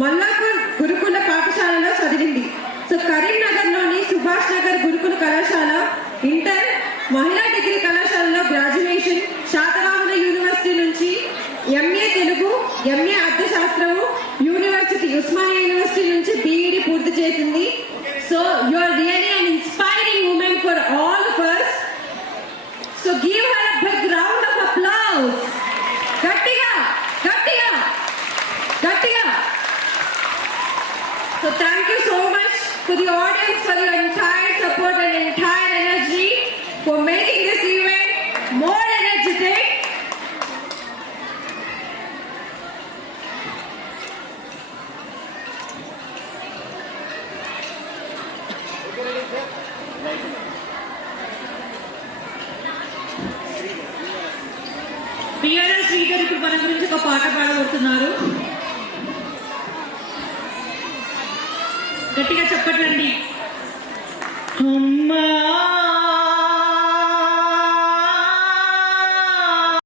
మల్లాపూర్ గురుకుల పాఠశాలలో చదివింది. సో కరీంనగర్లోని సుభాష్ నగర్ గురుకుల కళాశాల ఇంటర్, మహిళా డిగ్రీ కళాశాలలో గ్రాడ్యుయేషన్, శాతవాహన యూనివర్సిటీ నుంచి ఎంఏ తెలుగు, ఎంఏ అర్థశాస్త్రము, యూనివర్సిటీ ఉస్మానియా యూనివర్సిటీ నుంచి బీఈడి పూర్తి చేసింది. So you are really an inspiring woman for all of us. So give her a big round of applause. గట్టిగా గట్టిగా గట్టిగా. So thank you so much to the audience for your entire support and entire energy for making this event more energetic. BRS లీడర్ ఇప్పుడు మన గురించి ఒక పాట పాడబోతున్నారు. గట్టిగా చెప్పండి. అమ్మా